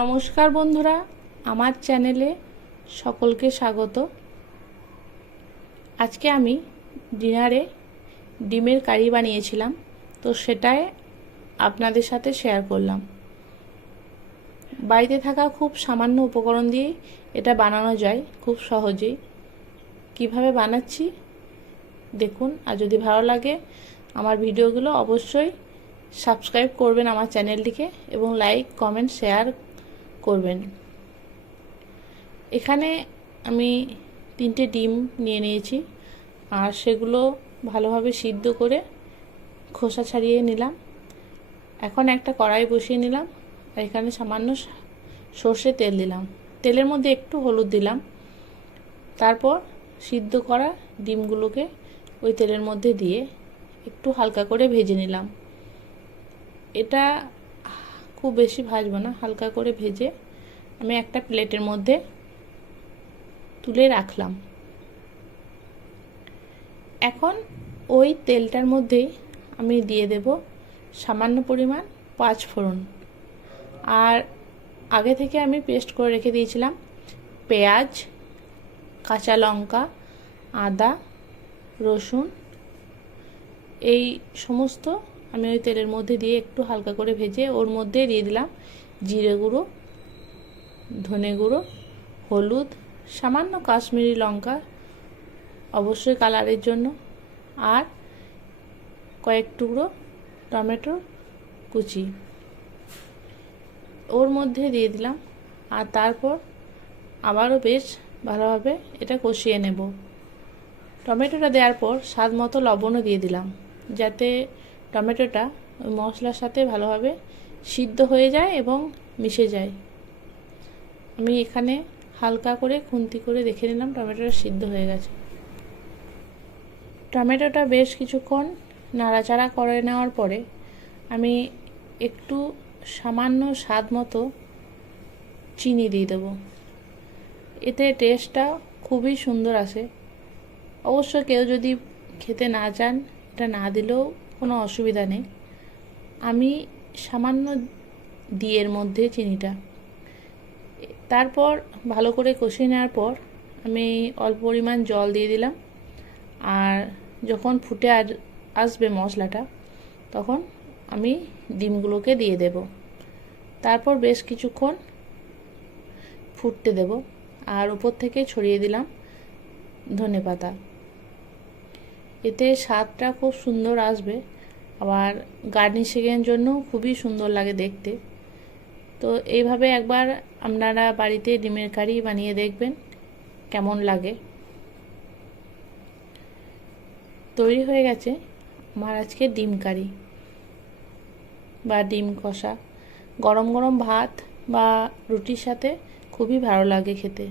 নমস্কার বন্ধুরা, আমার চ্যানেলে সকলকে স্বাগত। আজকে আমি ডিনারে ডিমের কারি বানিয়েছিলাম, তো সেটাই আপনাদের সাথে শেয়ার করলাম। বাড়িতে থাকা খুব সামান্য উপকরণ দিয়ে এটা বানানো যায়, খুব সহজেই। কীভাবে বানাচ্ছি? দেখুন, আর যদি ভালো লাগে আমার ভিডিওগুলো অবশ্যই সাবস্ক্রাইব করবেন আমার চ্যানেলটিকে এবং লাইক, কমেন্ট, শেয়ার করবেন। এখানে আমি তিনটে ডিম নিয়ে নিয়েছি আর সেগুলো ভালোভাবে সিদ্ধ করে খোসা ছাড়িয়ে নিলাম। এখন একটা কড়াই বসিয়ে নিলাম আর এখানে সামান্য সর্ষে তেল দিলাম। তেলের মধ্যে একটু হলুদ দিলাম। তারপর সিদ্ধ করা ডিমগুলোকে ওই তেলের মধ্যে দিয়ে একটু হালকা করে ভেজে নিলাম। এটা খুব বেশি ভাজবো না, হালকা করে ভেজে আমি একটা প্লেটের মধ্যে তুলে রাখলাম। এখন ওই তেলটার মধ্যেই আমি দিয়ে দেব সামান্য পরিমাণ পাঁচ ফোড়ন। আর আগে থেকে আমি পেস্ট করে রেখে দিয়েছিলাম পেঁয়াজ, কাঁচা লঙ্কা, আদা, রসুন, এই সমস্ত আমি ওই তেলের মধ্যে দিয়ে একটু হালকা করে ভেজে ওর মধ্যে দিয়ে দিলাম জিরে গুঁড়ো, ধনে গুঁড়ো, হলুদ, সামান্য কাশ্মীরি লঙ্কা, অবশ্যই কালারের জন্য, আর কয়েক টুকরো টমেটো কুচি। ওর মধ্যে দিয়ে দিলাম, আর তারপর আবারও বেশ ভালোভাবে এটা কষিয়ে নেব। টমেটোটা দেওয়ার পর স্বাদ মতো লবণও দিয়ে দিলাম, যাতে টমেটোটা ওই মশলার সাথে ভালোভাবে সিদ্ধ হয়ে যায় এবং মিশে যায়। আমি এখানে হালকা করে খুন্তি করে দেখে নিলাম টমেটোটা সিদ্ধ হয়ে গেছে। টমেটোটা বেশ কিছুক্ষণ নাড়াচাড়া করে নেওয়ার পরে আমি একটু সামান্য স্বাদ মতো চিনি দিয়ে দেবো। এতে টেস্টটা খুবই সুন্দর আসে। অবশ্য কেউ যদি খেতে না চান, এটা না দিলেও কোনো অসুবিধা নেই। আমি সামান্য দিয়ের মধ্যে চিনিটা। তারপর ভালো করে কষিয়ে নেওয়ার পর আমি অল্প পরিমাণ জল দিয়ে দিলাম। আর যখন ফুটে আসবে মশলাটা, তখন আমি ডিমগুলোকে দিয়ে দেব। তারপর বেশ কিছুক্ষণ ফুটতে দেব। আর উপর থেকে ছড়িয়ে দিলাম ধনে পাতা এতে স্বাদটা খুব সুন্দর আসবে। আবার গার্নিশিংয়ের জন্য খুবই সুন্দর লাগে দেখতে। তো এইভাবে একবার আপনারা বাড়িতে ডিমের কারি বানিয়ে দেখবেন, কেমন লাগে। তৈরি হয়ে গেছে আমার আজকে ডিম কারি বা ডিম কষা। গরম গরম ভাত বা রুটির সাথে খুবই ভালো লাগে খেতে।